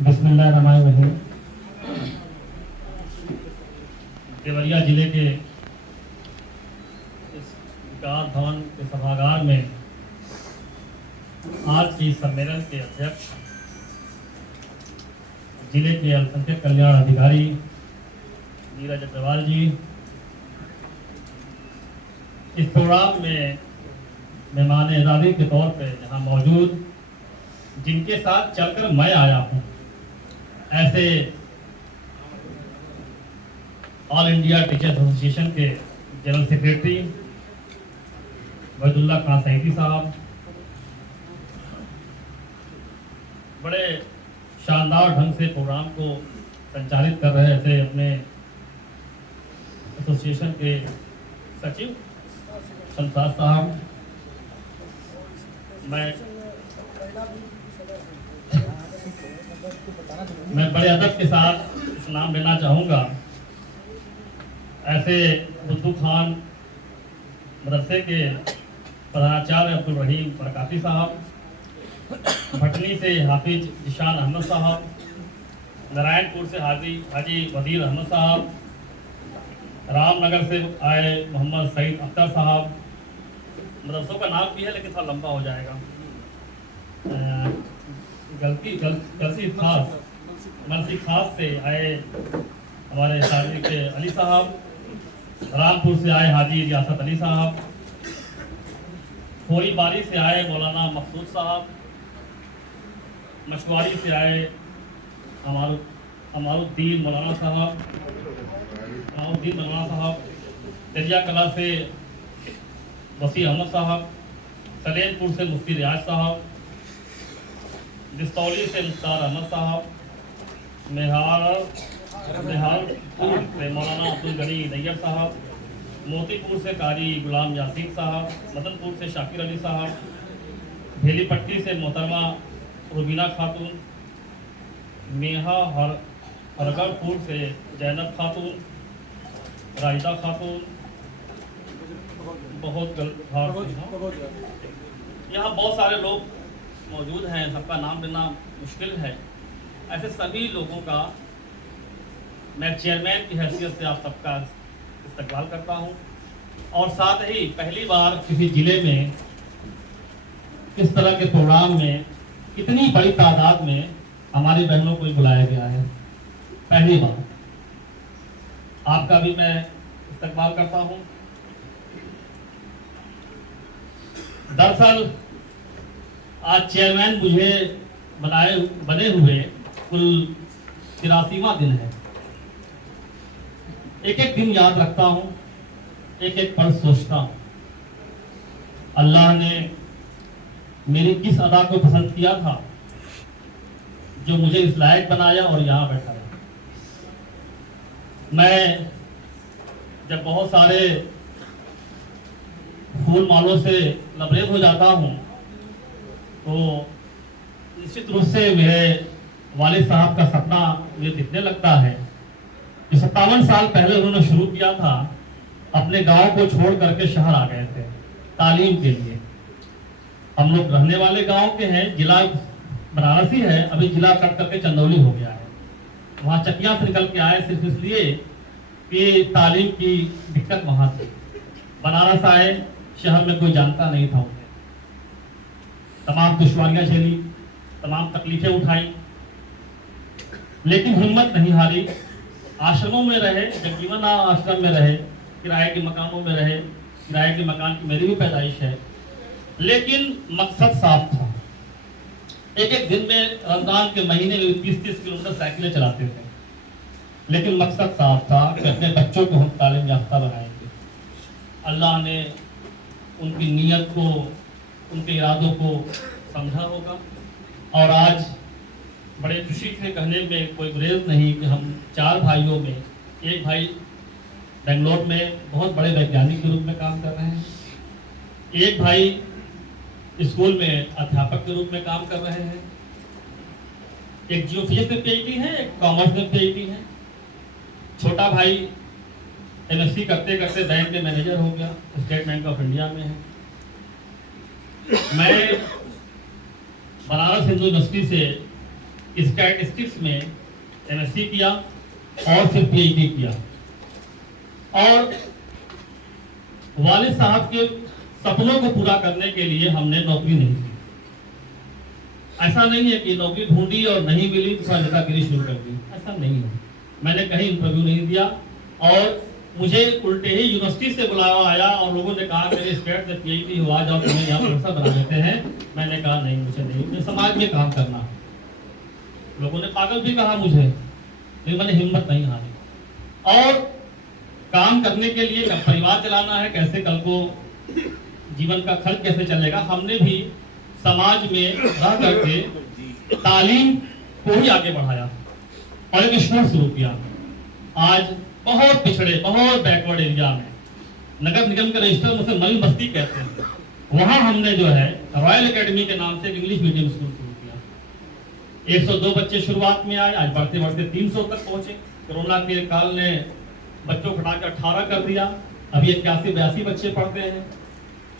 बिस्मिल्लाहिर्रहमानिर्रहीम। देवरिया जिले के इस विकास भवन के सभागार में आज की सम्मेलन के अध्यक्ष जिले के अल्पसंख्यक कल्याण अधिकारी नीरज अग्रवाल जी, इस प्रोग्राम में मेहमान एजाज़ी के तौर पे यहाँ मौजूद, जिनके साथ चलकर मैं आया हूँ, ऐसे ऑल इंडिया टीचर्स एसोसिएशन के जनरल सेक्रेटरी वहीदुल्लाह खान सईदी साहब, बड़े शानदार ढंग से प्रोग्राम को संचालित कर रहे थे अपने एसोसिएशन के सचिव शमशाद साहब। मैं बड़े अदब के साथ नाम लेना चाहूँगा, ऐसे बुद्धू खान मदरसे के प्रधानाचार्य अब्दुल रहीम बरकाती साहब, भटनी से हाफिज जिशान अहमद साहब, नारायणपुर से हाजी वजीर अहमद साहब, रामनगर से आए मोहम्मद सईद अख्तर साहब। मदरसों का नाम भी है लेकिन थोड़ा लंबा हो जाएगा, मनसी खास से आए हमारे शादी के अली साहब, रामपुर से आए हाजी रियासत अली साहब, खोरी बारी से आए मौलाना मकसूद साहब, मशवारी से आए अमारुद्दीन मौलाना साहब, दरिया कला से वसी अहमद साहब, सलेमपुर से मुफ्ती रियाज साहब, दिस्तौली से मुख्तार अहमद साहब, मेहालपुर से मौलाना अब्दुल गनी नैयर साहब, मोतीपुर से कारी गुलाम यासीन साहब, मदनपुर से शाकिर अली साहब, भेलीपट्टी से मोहतरमा रुबीना खातून, मेहा हरगढ़पुर से जैनब खातून, राइदा खातून, यहाँ बहुत सारे लोग मौजूद हैं, सबका नाम लेना मुश्किल है। ऐसे सभी लोगों का मैं चेयरमैन की हैसियत से आप सबका इस्तकबाल करता हूँ, और साथ ही पहली बार किसी ज़िले में इस तरह के प्रोग्राम में इतनी बड़ी तादाद में हमारी बहनों को बुलाया गया है। पहली बार आपका भी मैं इस्तकबाल करता हूँ। दरअसल आज चेयरमैन मुझे बने हुए कुल 83वां दिन है। एक एक दिन याद रखता हूँ, एक एक पल सोचता हूँ, अल्लाह ने मेरी किस अदा को पसंद किया था जो मुझे इस लायक बनाया और यहाँ बैठा है। मैं जब बहुत सारे फूल मालों से लबरेज हो जाता हूँ तो निश्चित रूप से मेरे वालिद साहब का सपना मुझे दिखने लगता है। 57 साल पहले उन्होंने शुरू किया था, अपने गांव को छोड़ करके शहर आ गए थे तालीम के लिए। हम लोग रहने वाले गांव के हैं, जिला बनारसी है, अभी जिला कट करके चंदौली हो गया है। वहाँ चकिया से निकल के आए सिर्फ इसलिए कि तालीम की दिक्कत वहाँ थी। बनारस आए, शहर में कोई जानता नहीं था उन्हें, तमाम दुश्वारियां झेली, तमाम तकलीफें उठाई, लेकिन हिम्मत नहीं हारी। आश्रमों में रहे, जगजीवन आश्रम में रहे, किराए के मकानों में रहे, किराए के मकान की मेरी भी पैदाइश है, लेकिन मकसद साफ था। एक एक दिन में रमजान के महीने में 30-30 किलोमीटर साइकिलें चलाते थे, लेकिन मकसद साफ था कि अपने बच्चों को हम तालीम याफ्ता बनाएंगे। अल्लाह ने उनकी नीयत को, उनके इरादों को समझा होगा, और आज बड़े खुशी से कहने में कोई गुरेज नहीं कि हम 4 भाइयों में एक भाई बेंगलोर में बहुत बड़े वैज्ञानिक के रूप में काम कर रहे हैं, एक भाई स्कूल में अध्यापक के रूप में काम कर रहे हैं, एक जियोफिजिक्स में पीएचडी है, एक कॉमर्स में पीएचडी है, छोटा भाई एमएससी करते करते बैंक में मैनेजर हो गया, स्टेट बैंक ऑफ इंडिया में है। मैं बनारस हिंदू यूनिवर्सिटी से स्टैटिस्टिक्स में एमएससी किया और फिर पीएचडी किया। और वालिद साहब के सपनों को पूरा करने के लिए हमने नौकरी नहीं की। ऐसा नहीं है कि नौकरी ढूंढी और नहीं मिली तो नेतागिरी शुरू कर दी, ऐसा नहीं है। मैंने कहीं इंटरव्यू नहीं दिया और मुझे उल्टे ही यूनिवर्सिटी से बुलावा आया और लोगों ने कहा मेरे स्टेट से पीएचडी हुआ, जाओ तुम्हें यहाँ प्रोफेसर बना देते हैं। मैंने कहा नहीं, मुझे नहीं, मुझे समाज में काम करना है। लोगों ने पागल भी कहा मुझे, लेकिन मैंने हिम्मत नहीं हारी और काम करने के लिए परिवार चलाना है, कैसे कल को जीवन का खर्च कैसे चलेगा, हमने भी समाज में रह करके तालीम को ही आगे बढ़ाया और एक स्कूल शुरू किया। आज बहुत पिछड़े, बहुत बैकवर्ड एरिया में नगर निगम के रजिस्टर में से मई बस्ती कहते हैं, वहां हमने जो है रॉयल एकेडमी के नाम से एक इंग्लिश मीडियम स्कूल शुरू किया। 102 बच्चे शुरुआत में आए, आज बढ़ते बढ़ते 300 तक पहुंचे। कोरोना के काल ने बच्चों को घटाकर 18 कर दिया, अभी 81-82 बच्चे पढ़ते हैं।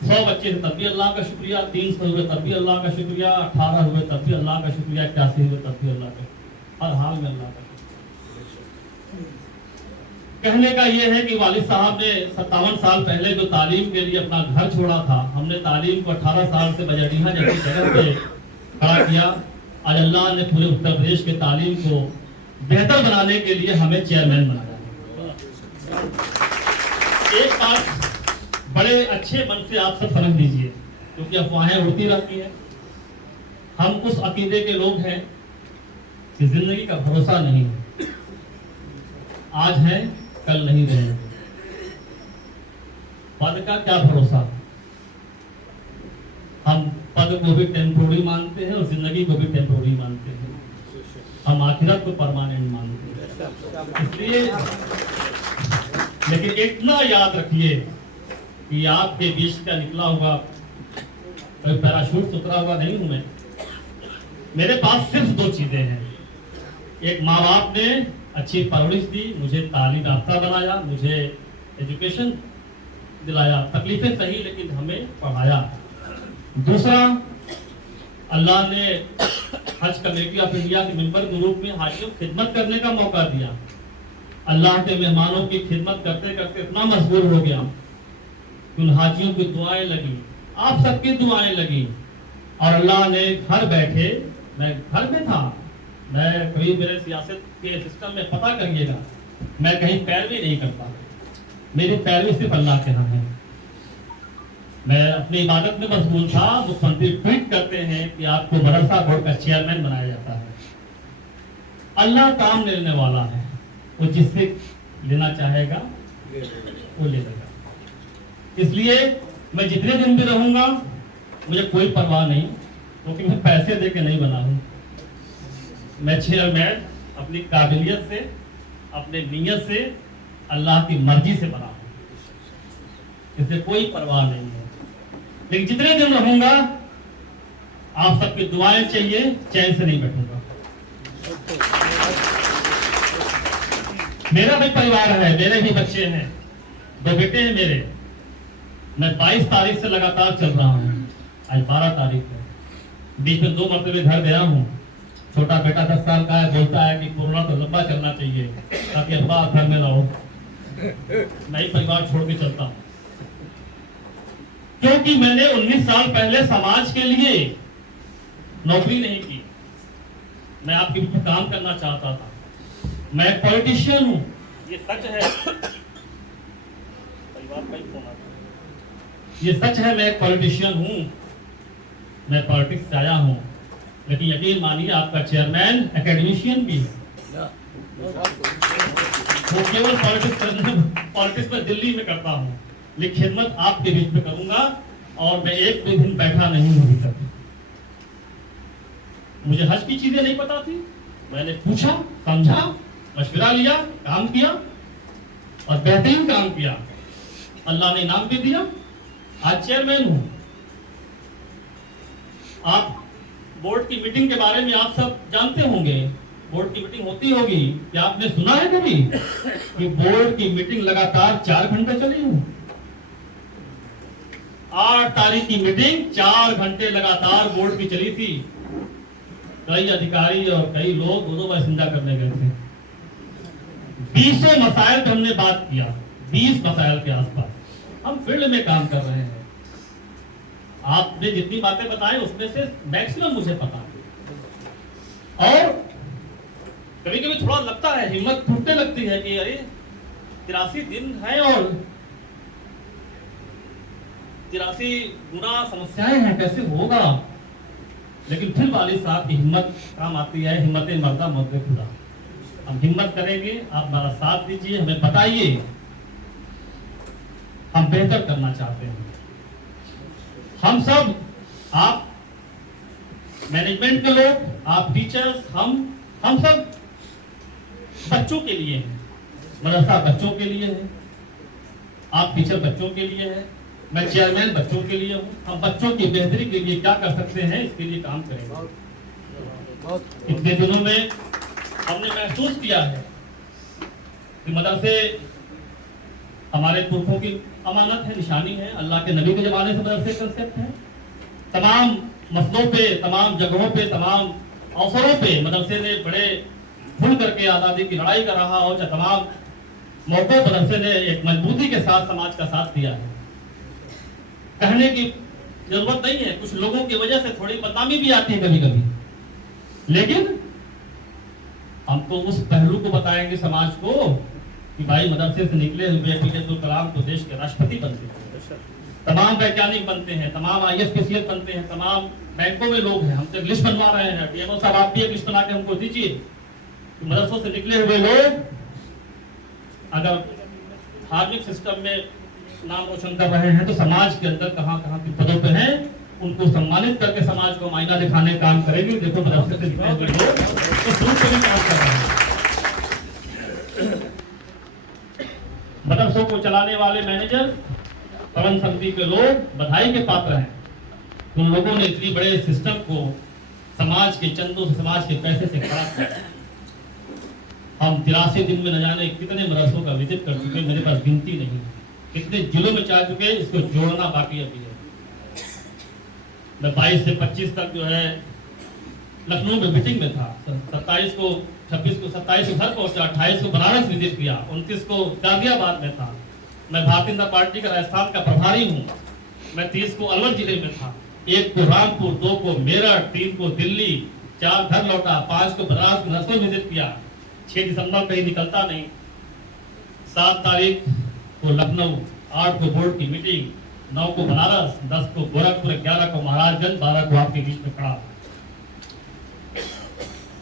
100 बच्चे तब भी अल्लाह का शुक्रिया, 300 हुए तब भी अल्लाह का शुक्रिया, 18 हुए तब भी अल्लाह का शुक्रिया, 81 हुए तब भी अल्लाह का, हर हाल में अल्लाह का। कहने का यह है कि वालिद साहब ने 57 साल पहले जो तालीम के लिए अपना घर छोड़ा था, हमने तालीम को 18 साल से बजड़ीहा जैसी जगह पे खड़ा किया। आज अल्लाह ने पूरे उत्तर प्रदेश के तालीम को बेहतर बनाने के लिए हमें चेयरमैन बनाया। एक बात बड़े अच्छे मन से आप सब समझ लीजिए, क्योंकि अफवाहें उड़ती रहती हैं। हम उस अकीदे के लोग हैं कि जिंदगी का भरोसा नहीं है, आज है कल नहीं रहेंगे। पद का क्या भरोसा, हम पद को भी टेम्पोररी मानते हैं और जिंदगी को भी टेम्पोररी मानते हैं, हम आखिरत को परमानेंट मानते हैं। इसलिए लेकिन इतना याद रखिए कि आपके बीच का निकला हुआ कोई पैराशूट से उतरा हुआ नहीं हूं मैं। मेरे पास सिर्फ 2 चीजें हैं। एक, माँ बाप ने अच्छी परवरिश दी, मुझे तालीम याफ्ता बनाया, मुझे एजुकेशन दिलाया, तकलीफें सही लेकिन हमें पढ़ाया। दूसरा, अल्लाह ने हज कमेटी ऑफ इंडिया के मेंबर के रूप में हाजियों की खिदमत करने का मौका दिया। अल्लाह के मेहमानों की खिदमत करते करते इतना मशगूल हो गया कि उन हाजियों की दुआएं लगी, आप सबकी दुआएं लगी और अल्लाह ने घर बैठे, मैं घर में था, मैं कभी मेरे सियासत के सिस्टम में पता करिएगा, मैं कहीं पैरवी नहीं करता, मेरी पैरवी सिर्फ अल्लाह के यहाँ है। मैं अपनी इबादत में मशगूल था, मुख्यमंत्री ट्वीट करते हैं कि आपको मदरसा बोर्ड का चेयरमैन बनाया जाता है। अल्लाह काम लेने वाला है, वो जिससे लेना चाहेगा वो ले लेगा। इसलिए मैं जितने दिन भी रहूंगा मुझे कोई परवाह नहीं, क्योंकि मैं पैसे दे के नहीं बना हूं। मैं चेयरमैन अपनी काबिलियत से, अपने नियत से, अल्लाह की मर्जी से बना हूं, इससे कोई परवाह नहीं है। लेकिन जितने दिन रहूंगा आप सबकी दुआएं चाहिए, चैन से नहीं बैठूंगा। मेरा भी परिवार है, मेरे भी बच्चे हैं, 2 बेटे हैं मेरे। मैं 22 तारीख से लगातार चल रहा हूँ, आज 12 तारीख है। बीच में 2 मरतबे घर गया हूँ। छोटा बेटा 10 साल का है, बोलता है कि कोरोना तो लंबा चलना चाहिए ताकि अब्बा घर में रहो। मैं ही परिवार छोड़ के चलता हूँ, क्योंकि मैंने 19 साल पहले समाज के लिए नौकरी नहीं की, मैं आपके बीच में काम करना चाहता था। मैं पॉलिटिशियन हूं, ये सच है। परिवार का ही फोन आ गया। ये सच है, मैं एक पॉलिटिशियन हूं, मैं पॉलिटिक्स से आया हूं, लेकिन यकीन मानिए आपका चेयरमैन एकेडमिशियन भी है। वो केवल पॉलिटिक्स में दिल्ली में करता हूं, लेकिन खिदमत आपके बीच में करूंगा और मैं एक भी दिन बैठा नहीं हूं अभी तक। मुझे हज की चीजें नहीं पता थी, मैंने पूछा, समझा, मशवरा लिया, काम किया और बेहतरीन काम किया। अल्लाह ने इनाम भी दिया, आज चेयरमैन हूं। आप बोर्ड की मीटिंग के बारे में आप सब जानते होंगे, बोर्ड की मीटिंग होती होगी। क्या आपने सुना है कभी कि बोर्ड की मीटिंग लगातार 4 घंटे चली हो? 8 तारीख की मीटिंग 4 घंटे लगातार बोर्ड की चली थी। कई अधिकारी और कई लोग दोनों पैसेंजर करने गए थे। 20 मसाइल पे हमने बात किया, 20 मसाइल के आसपास। हम फील्ड में काम कर रहे हैं। आपने जितनी बातें बताई उसमें से मैक्सिमम मुझे पता है। और कभी कभी थोड़ा लगता है, हिम्मत टूटने लगती है कि अरे 83 दिन है और 83 गुना समस्याएं हैं, कैसे होगा। लेकिन फिर वाली साहब की हिम्मत काम आती है। हिम्मतें मर्दा मर्दे खुदा। हम हिम्मत करेंगे, आप हमारा साथ दीजिए, हमें बताइए। हम बेहतर करना चाहते हैं। हम सब, आप मैनेजमेंट के लोग, आप टीचर्स, हम सब बच्चों के लिए हैं। मदरसा बच्चों के लिए है, आप टीचर बच्चों के लिए है, मैं चेयरमैन बच्चों के लिए हूँ। हम बच्चों की बेहतरी के लिए क्या कर सकते हैं, इसके लिए काम करेंगे। इतने दिनों में हमने महसूस किया है कि मदरसे हमारे पुरखों की अमानत है, निशानी है। अल्लाह के नबी के जमाने से मदरसे कंसेप्ट है। तमाम मसलों पे, तमाम जगहों पे, तमाम अवसरों पे मदरसे ने बड़े खुल करके आज़ादी की लड़ाई कर रहा हो, तमाम मौकों पर मदरसे ने एक मजबूती के साथ समाज का साथ दिया है। कहने की जरूरत नहीं है, कुछ लोगों की वजह से थोड़ी बदनामी भी आती है कभी कभी, लेकिन हम तो उस पहलू को बताएंगे समाज को कि भाई मदरसे से निकले हुए APJ अब्दुल कलाम तो देश के राष्ट्रपति बनते हैं, तमाम वैज्ञानिक बनते हैं, तमाम IAS PCS बनते हैं, तमाम बैंकों में लोग हैं। हम तो लिस्ट बनवा रहे हैं। DMO साहब आप भी एक लिस्ट बना के हमको दीजिए। मदरसों से निकले हुए लोग अगर धार्मिक सिस्टम में नाम रोशन कर रहे हैं तो समाज के अंदर कहां कहां के पदों पे हैं, उनको सम्मानित करके समाज को मायना दिखाने का काम करेंगे। देखो मदरसे से निकले हुए लोग तो शुरू से भी काम कर रहे हैं। मदरसों को चलाने वाले मैनेजर, प्रबंध समिति के लोग बधाई के पात्र हैं। उन लोगों ने इतनी बड़े सिस्टम को समाज के चंदों से, समाज के पैसे से खड़ा किया। हम 83 दिन में न जाने कितने मदरसों का विजिट कर चुके, मेरे पास गिनती नहीं। कितने जिलों में जा चुके, इसको जोड़ना बाकी अभी है। मैं 22 से 25 तक जो है लखनऊ में मीटिंग में था। 27 को 26 को 27 को घर पहुंचा, 28 को बनारस विजिट किया, 29 को गाजियाबाद में था। मैं भारतीय जनता पार्टी का राजस्थान का प्रभारी हूँ। मैं 30 को अलवर जिले में था, 1 को रामपुर, 2 को मेरठ, 3 को दिल्ली, 4 घर लौटा, 5 को बनारस नर्सों विजिट किया। 6 दिसंबर कहीं निकलता नहीं। 7 तारीख को लखनऊ, 8 को बोर्ड की मीटिंग, 9 को बनारस, 10 को गोरखपुर, 11 को महाराजगंज, 12 को आपके बीच में खड़ा।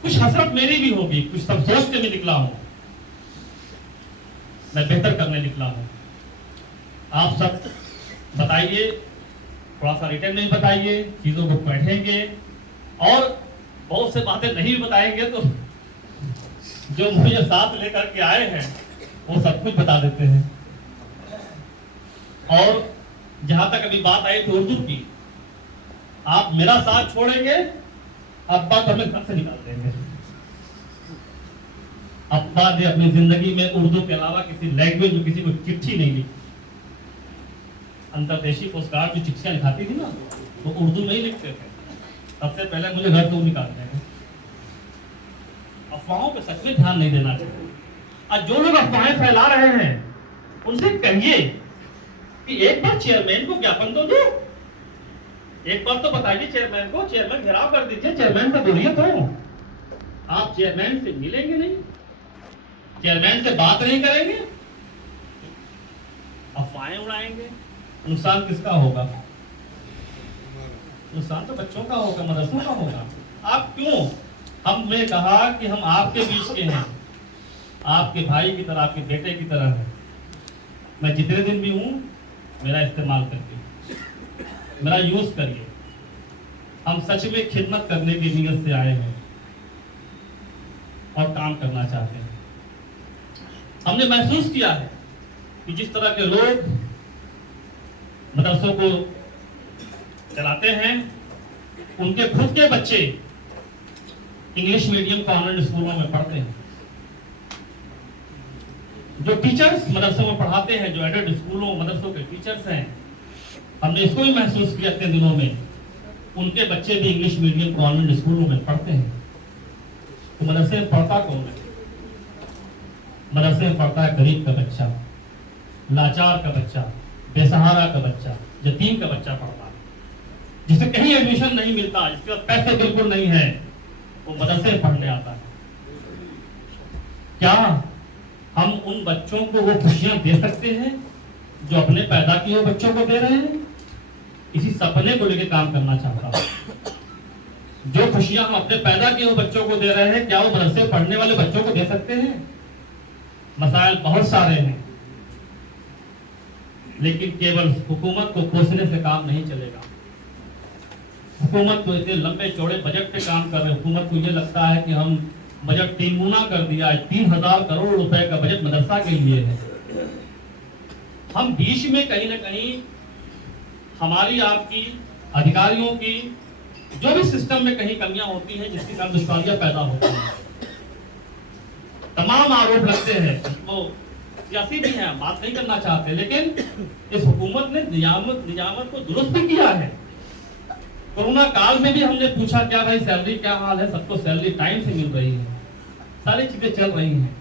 कुछ हसरत मेरी भी होगी, कुछ सब सोच के भी निकला हूं। मैं बेहतर करने निकला हूं। आप सब बताइए, थोड़ा सा रिटर्न में बताइए, चीजों को पढ़ेंगे और बहुत से बातें नहीं भी बताएंगे तो जो मुझे साथ लेकर के आए हैं वो सब कुछ बता देते हैं। और जहां तक अभी बात आई थी उर्दू की, आप मेरा साथ छोड़ेंगे, अब्बा तो हमें घर से निकाल देंगे। अब्बा ने अपनी जिंदगी में उर्दू के अलावा किसी लैंग्वेज में किसी को चिट्ठी नहीं लिखी। अंतरदेशीय पोस्ट कार्ड जो चिट्ठियां लिखाती थी ना, वो उर्दू में ही लिखते थे। सबसे पहले मुझे घर से निकाल देंगे। अफवाहों पे सच में ध्यान नहीं देना चाहिए। आज जो लोग अफवाहें फैला रहे हैं उनसे कहिए कि एक बार चेयरमैन को ज्ञापन तो दो, एक बार तो बताइए चेयरमैन को, चेयरमैन घेराव कर दीजिए, चेयरमैन से बोलिए तो। आप चेयरमैन से मिलेंगे नहीं, चेयरमैन से बात नहीं करेंगे, अफवाहें उड़ाएंगे, नुकसान किसका होगा? नुकसान तो बच्चों का होगा, मदरसों का होगा। आप क्यों? हमने कहा कि हम आपके बीच के हैं, आपके भाई की तरह, आपके बेटे की तरह है। मैं जितने दिन भी हूं मेरा इस्तेमाल करिए, मेरा यूज करिए। हम सच में खिदमत करने की नीयत से आए हैं और काम करना चाहते हैं। हमने महसूस किया है कि जिस तरह के लोग मदरसों को चलाते हैं, उनके खुद के बच्चे इंग्लिश मीडियम कॉन्वेंट स्कूलों में पढ़ते हैं। जो टीचर्स मदरसों में पढ़ाते हैं, जो एडेड स्कूलों मदरसों के टीचर्स हैं, हमने इसको भी महसूस किया इतने दिनों में उनके बच्चे भी इंग्लिश मीडियम कॉन्वेंट स्कूलों में पढ़ते हैं। तो मदरसे में पढ़ता कौन है? मदरसे में पढ़ता है गरीब का बच्चा, लाचार का बच्चा, बेसहारा का बच्चा, यतीम का बच्चा पढ़ता है, जिसे कहीं एडमिशन नहीं मिलता, जिसके पास पैसे बिल्कुल नहीं है, वो मदरसे में पढ़ने आता है। क्या हम उन बच्चों को वो खुशियां दे सकते हैं जो अपने पैदा किए हुए बच्चों को दे रहे हैं? इसी सपने को लेकर काम करना चाहता हूं। जो खुशियां हम अपने पैदा किए हुए बच्चों को दे रहे हैं, क्या वो मदरसे पढ़ने वाले बच्चों को दे सकते हैं? मसाइल बहुत सारे हैं, लेकिन केवल हुकूमत को कोसने से काम नहीं चलेगा। हुकूमत तो इतने लंबे चौड़े बजट पे काम कर रहे हैं, हुकूमत को ये लगता है कि हम बजट 3 गुना कर दिया है, 3000 करोड़ रुपए का बजट मदरसा के लिए है। हम बीच में कहीं ना कहीं हमारी आपकी अधिकारियों की जो भी सिस्टम में कहीं कमियां होती हैं, जिसके कारण दुश्वारियां पैदा होती हैं। तमाम आरोप लगते हैं, वो सियासी भी हैं, बात नहीं करना चाहते, लेकिन इस हुकूमत ने निजामत को दुरुस्त भी किया है। कोरोना काल में भी हमने पूछा क्या भाई सैलरी क्या हाल है, सबको सैलरी टाइम से मिल रही है, सारी चीजें चल रही हैं।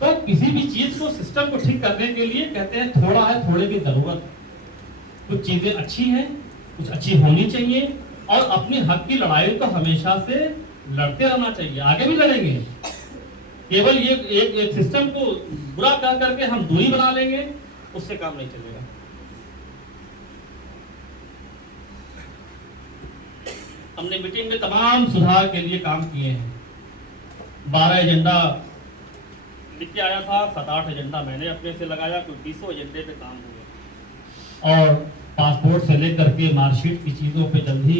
तो किसी भी चीज को सिस्टम को ठीक करने के लिए कहते हैं थोड़ा है, थोड़े की जरूरत। कुछ चीजें अच्छी हैं, कुछ अच्छी होनी चाहिए, और अपनी हक की लड़ाई तो हमेशा से लड़ते रहना चाहिए, आगे भी लड़ेंगे। केवल ये एक सिस्टम को बुरा कह करके हम दूरी बना लेंगे, उससे काम नहीं चलेगा। हमने मीटिंग में तमाम सुधार के लिए काम किए हैं। 12 एजेंडा लिख के आया था, 7-8 एजेंडा मैंने अपने से लगाया, कोई 20 एजेंडे पे काम हुए, और पासपोर्ट से लेकर के मार्कशीट की चीज़ों पे जल्द ही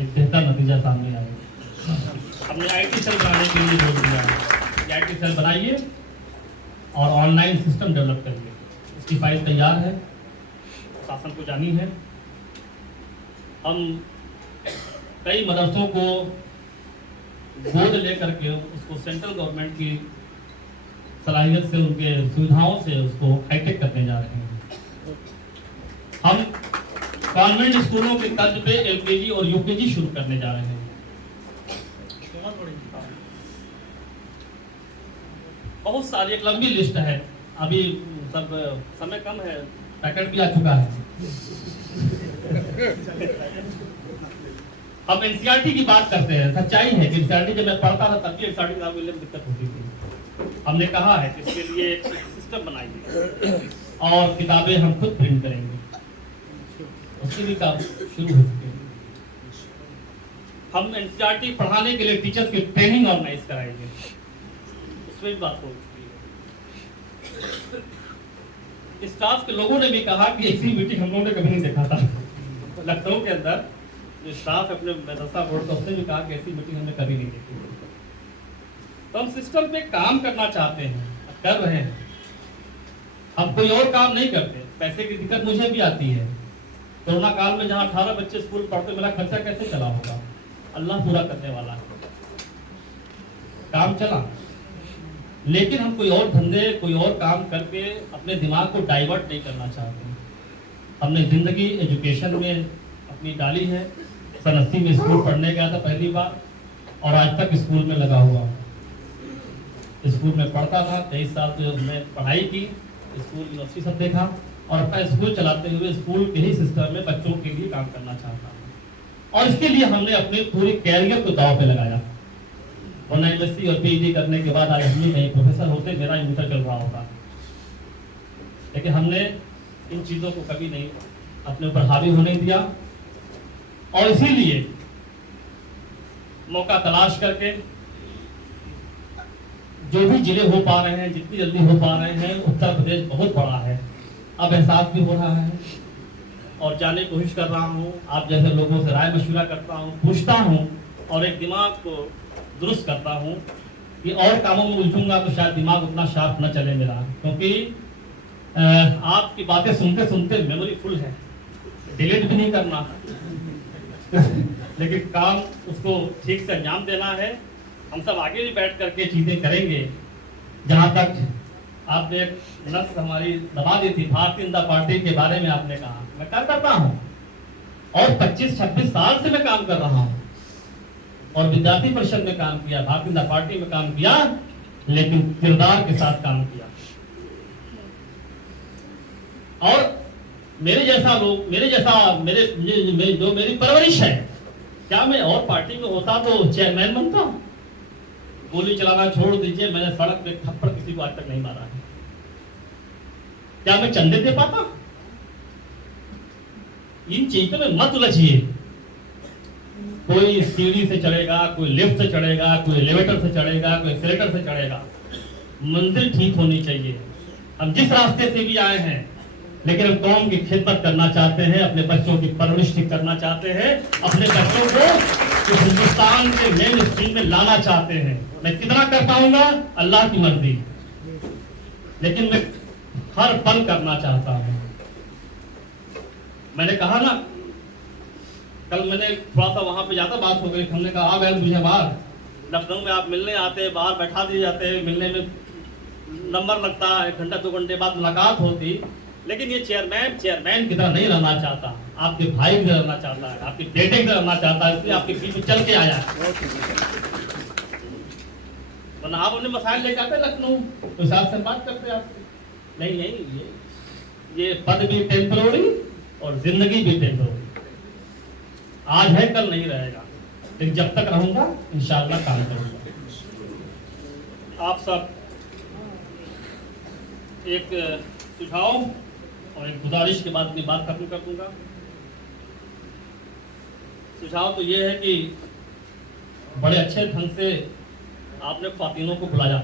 एक बेहतर नतीजा सामने आएगा। हमने IT सेल बनाने के लिए बोल दिया कि IT सेल बनाइए और ऑनलाइन सिस्टम डेवलप करिए। इसकी फाइल तैयार है, शासन को जानी है। हम कई मदरसों को गोद लेकर के उसको सेंट्रल गवर्नमेंट की सलाहियत से, उनके सुविधाओं से उसको हाईटेक करने जा रहे हैं। हम कॉन्वेंट स्कूलों के तर्ज पे LKG और UKG शुरू करने जा रहे हैं। बहुत सारी एक लंबी लिस्ट है, अभी सब समय कम है, पैकेट भी आ चुका है। हम NCERT की बात करते हैं, सच्चाई है कि NCERT जब मैं पढ़ता था तब भी NCERT किताब मिलने में दिक्कत होती थी। हमने कहा है कि इसके लिए एक सिस्टम बनाइए और किताबें हम खुद प्रिंट करेंगे, उसकी भी काम शुरू हो चुकी है। हम NCERT पढ़ाने के लिए टीचर्स की ट्रेनिंग ऑर्गेनाइज कराएंगे, उसमें भी बात हो चुकी है। स्टाफ के लोगों ने भी कहा कि ऐसी मीटिंग हम लोगों ने कभी नहीं देखा था। लखनऊ के अंदर जो स्टाफ अपने मदरसा बोर्ड का, उसने भी कहा कि ऐसी मीटिंग हमने कभी नहीं देखी। तो हम सिस्टम पे काम करना चाहते हैं, कर रहे हैं। हम कोई और काम नहीं करते। पैसे की दिक्कत मुझे भी आती है। कोरोना काल में जहाँ 18 बच्चे स्कूल पढ़ते, मेरा खर्चा कैसे चला होगा? अल्लाह पूरा करने वाला है, काम चला। लेकिन हम कोई और धंधे, कोई और काम करके अपने दिमाग को डाइवर्ट नहीं करना चाहते। हमने जिंदगी एजुकेशन में अपनी डाली है। सन 80 में स्कूल पढ़ने गया था पहली बार, और आज तक स्कूल में लगा हुआ हूँ। स्कूल में पढ़ता था, 23 साल तो हमने पढ़ाई की, स्कूल यूनिवर्सिटी सब देखा, और अपना स्कूल चलाते हुए स्कूल के ही सिस्टम में बच्चों के लिए काम करना चाहता हूँ। और इसके लिए हमने अपने पूरी कैरियर को दांव पे लगाया। और MSc और PhD करने के बाद आज हम भी नहीं प्रोफेसर होते, मेरा इंटर चल रहा होता। लेकिन हमने इन चीज़ों को कभी नहीं अपने ऊपर हावी होने दिया, और इसीलिए मौका तलाश करके जो भी जिले हो पा रहे हैं, जितनी जल्दी हो पा रहे हैं, उत्तर प्रदेश बहुत बड़ा है, अब एहसास भी हो रहा है, और जाने की कोशिश कर रहा हूँ। आप जैसे लोगों से राय मशवरा करता हूँ, पूछता हूँ, और एक दिमाग को दुरुस्त करता हूँ कि और कामों में उलझूंगा तो शायद दिमाग उतना शार्प न चले मेरा, क्योंकि आपकी बातें सुनते सुनते मेमोरी फुल है, डिलीट भी नहीं करना लेकिन काम उसको ठीक से अंजाम देना है। हम सब आगे भी बैठ करके चीज़ें करेंगे। जहाँ तक आपने एक नस हमारी दबा दी थी, भारतीय जनता पार्टी के बारे में आपने कहा, मैं क्या करता हूँ, और 25-26 साल से मैं काम कर रहा हूं और विद्यार्थी परिषद में काम किया, भारतीय जनता पार्टी में काम किया, लेकिन किरदार के साथ काम किया। और मेरे जैसा लोग, जो मेरी परवरिश है, क्या मैं और पार्टी में होता तो चेयरमैन बनता? गोली चलाना छोड़ दीजिए, मैंने सड़क पे थप्पड़ किसी को आज तक नहीं मारा है। क्या मैं चंदे दे पाता? इन चीजों में मत उलझिए। कोई सीढ़ी से चढ़ेगा, कोई लिफ्ट से चढ़ेगा, कोई एलिवेटर से चढ़ेगा, कोई एक्सीलेटर से चढ़ेगा। मंजिल ठीक होनी चाहिए। हम जिस रास्ते से भी आए हैं, लेकिन हम कौम की खिदमत करना चाहते हैं, अपने बच्चों की परवरिश ठीक करना चाहते हैं, अपने बच्चों को हिंदुस्तान के मेन स्ट्रीम में लाना चाहते हैं। मैं कितना कर पाऊंगा अल्लाह की मर्जी, लेकिन मैं हर पल करना चाहता हूं। मैंने कहा ना, कल मैंने थोड़ा सा वहां पे ज्यादा बात हो गई, हमने कहा आ मुझे बाहर लखनऊ में आप मिलने आते, बाहर बैठा दिए जाते, मिलने में नंबर लगता, 1 घंटा 2 घंटे बाद मुलाकात होती, लेकिन ये चेयरमैन की तरह नहीं रहना चाहता, आपके भाई की तरह रहना चाहता है, आपके बेटे की तरह रहना चाहता है, इसलिए आपके बीच में चल के आया है। वरना आप अपने मसाइल लेके आते लखनऊ तो साथ से बात करते आपसे। नहीं, ये पद भी टेम्पररी और जिंदगी भी टेम्पररी। आज है, कल नहीं रहेगा, लेकिन जब तक रहूंगा इंशाअल्लाह काम करूंगा। आप सब एक सुझाव और एक गुजारिश के बाद अपनी बात खत्म कर दूंगा। सुझाव तो ये है कि बड़े अच्छे ढंग से आपने ख्वातीनों को बुलाया,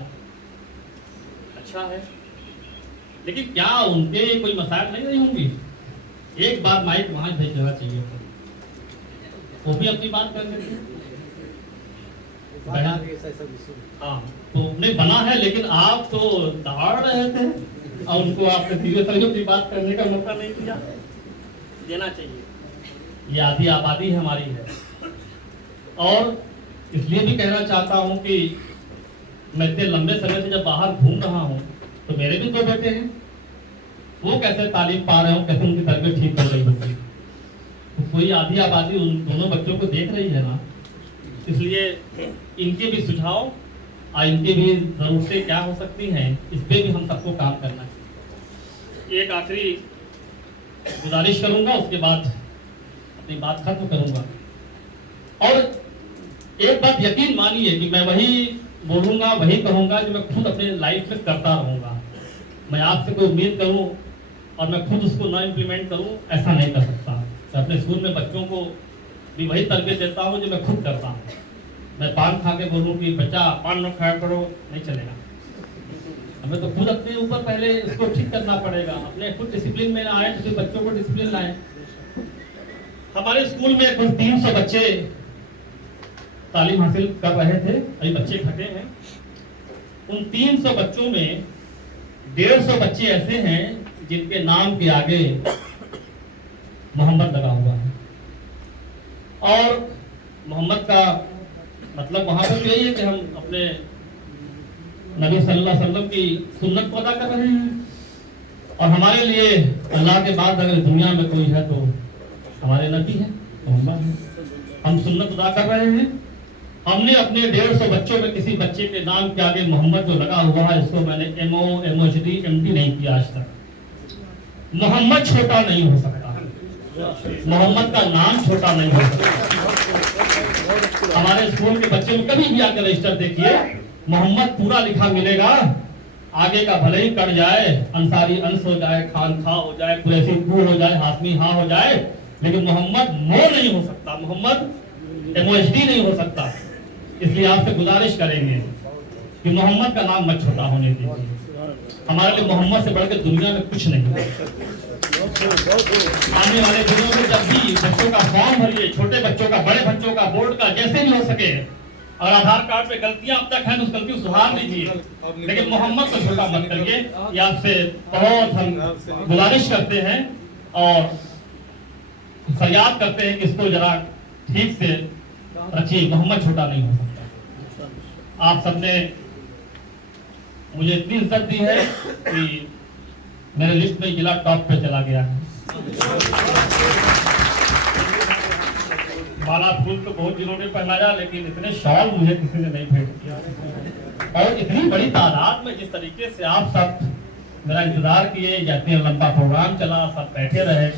अच्छा है, लेकिन क्या उनके कोई मसाइल नहीं रही होंगी? एक बार माइक वहां भेज देना चाहिए, वो भी अपनी बात कर लेते हैं। हाँ, तो नहीं बना है, लेकिन आप तो दहाड़ रहे थे और उनको आपने सीरियसली अपनी बात करने का मौका नहीं दिया। देना चाहिए। ये आधी आबादी हमारी है, और इसलिए भी कहना चाहता हूँ कि मैं इतने लंबे समय से जब बाहर घूम रहा हूँ, तो मेरे भी 2 बेटे हैं, वो कैसे तालीम पा रहे हो, कैसे उनकी तबीयत ठीक कर रही होगी, तो कोई आधी आबादी उन दोनों बच्चों को देख रही है ना। इसलिए इनके भी सुझाव और इनकी भी जरूरतें क्या हो सकती हैं, इस पे भी हम सबको काम करना चाहिए। एक आखिरी गुजारिश करूंगा, उसके बाद अपनी बात खत्म करूंगा। और एक बात यकीन मानिए कि मैं वही बोलूंगा, वही कहूंगा जो मैं खुद अपने लाइफ में करता रहूंगा। मैं आपसे कोई उम्मीद करूं और मैं खुद उसको ना इम्प्लीमेंट करूं, ऐसा नहीं कर सकता। मैं अपने स्कूल में बच्चों को भी वही तरबियत देता हूं जो मैं खुद करता हूं। मैं पान खा के बोलूं कि बच्चा पान न खाया करो, नहीं चलेगा। हमें तो खुद अपने ऊपर पहले इसको ठीक करना पड़ेगा। अपने खुद डिसिप्लिन में आए तो फिर बच्चों को डिसिप्लिन लाए। हमारे स्कूल में कुल 300 बच्चे तालीम हासिल कर रहे थे, अभी बच्चे घटे हैं। उन 300 बच्चों में 150 बच्चे ऐसे हैं जिनके नाम के आगे मोहम्मद लगा हुआ है। और मोहम्मद का मतलब वहां पर यही है कि हम अपने नबी सल्लल्लाहु अलैहि वसल्लम की सुन्नत को अदा कर रहे हैं। और हमारे लिए अल्लाह के बाद अगर दुनिया में कोई है तो हमारे नबी है, मोहम्मद है। हम सुन्नत अदा कर रहे हैं। हमने अपने 150 बच्चों में किसी बच्चे के नाम के आगे मोहम्मद जो लगा हुआ है, इसको मैंने MO, MHD, MD नहीं किया आज तक। मोहम्मद छोटा नहीं हो सकता, मोहम्मद का नाम छोटा नहीं हो सकता। हमारे स्कूल के बच्चे में कभी भी आकर रजिस्टर देखिए, मोहम्मद पूरा लिखा मिलेगा। आगे का भले ही कट जाए, अंसारी अंस हो जाए, खान खा हो जाए, कुरैशी कू हो जाए, हाशमी हाँ हो जाए, लेकिन मोहम्मद मो नहीं हो सकता, मोहम्मद MHD नहीं हो सकता। इसलिए आपसे गुजारिश करेंगे कि मोहम्मद का नाम मत छोटा होने दीजिए। हमारे लिए मोहम्मद से बढ़कर दुनिया में कुछ नहीं है। आने वाले दिनों में जब भी बच्चों का फॉर्म भरिए, छोटे बच्चों का, बड़े बच्चों का, बोर्ड का, जैसे भी हो सके, और आधार कार्ड पे गलतियां अब तक हैं तो उस गलती को सुधार लीजिए, लेकिन मोहम्मद को छोटा मत करिए। ये आपसे बहुत हम गुजारिश करते हैं और फरियाद करते हैं कि इसको जरा ठीक से रखिए। मोहम्मद छोटा नहीं हो सकता। आप सबने मुझे इतनी इज्जत दी है कि मेरे लिस्ट में जिला टॉप पे चला गया है। माला फूल तो बहुत जिन्होंने पहनाया, लेकिन इतने शॉल मुझे किसी ने नहीं भेंट किया। और इतनी बड़ी तादाद में जिस तरीके से आप सब मेरा इंतजार किए, जाते लंबा प्रोग्राम चला, सब बैठे रहे,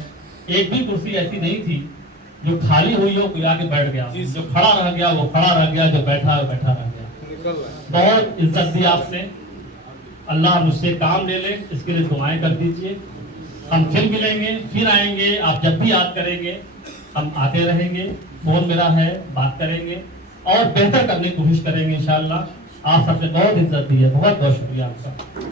एक भी कुर्सी ऐसी नहीं थी जो खाली हुई हो कोई आके बैठ गया, जो खड़ा रह गया वो खड़ा रह गया, जो बैठा है बैठा रह गया। बहुत इज्जत दी आपने, अल्लाह मुझसे काम ले ले, इसके लिए दुआएं कर दीजिए। हम फिर मिलेंगे, फिर आएंगे, आप जब भी याद करेंगे हम आते रहेंगे, फोन मेरा है, बात करेंगे और बेहतर करने की कोशिश करेंगे इंशाअल्लाह। आप सबने बहुत इज्जत दी है, बहुत बहुत शुक्रिया आपका।